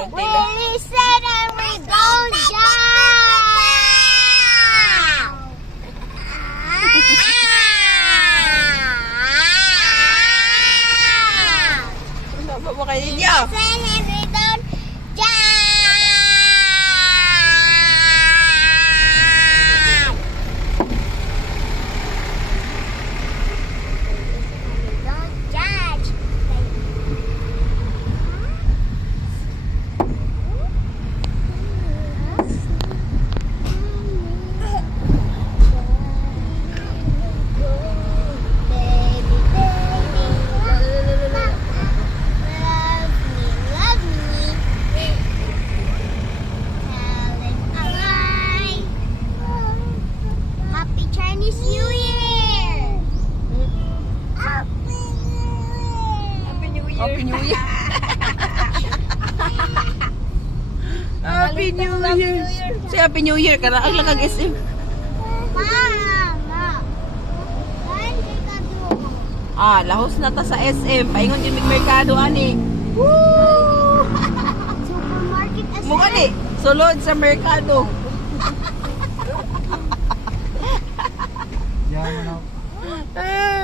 front We nila. listen and we don't jump. Ano ba kayo ninyo? Listen and we don't jump. Don't judge. Baby, baby, love me, love me. Telling a lie. Happy Chinese New Year! Happy New Year! Happy New Year. Happy New Year. Si Happy New Year. Karaang lang kag SM. Mama! Saan ka doon? Ah, lahos na ta sa SM. Paingon yung merkado ani. Woo! Supermarket as Mukha ni. Sulod sa merkado. Yan, ano. Ah.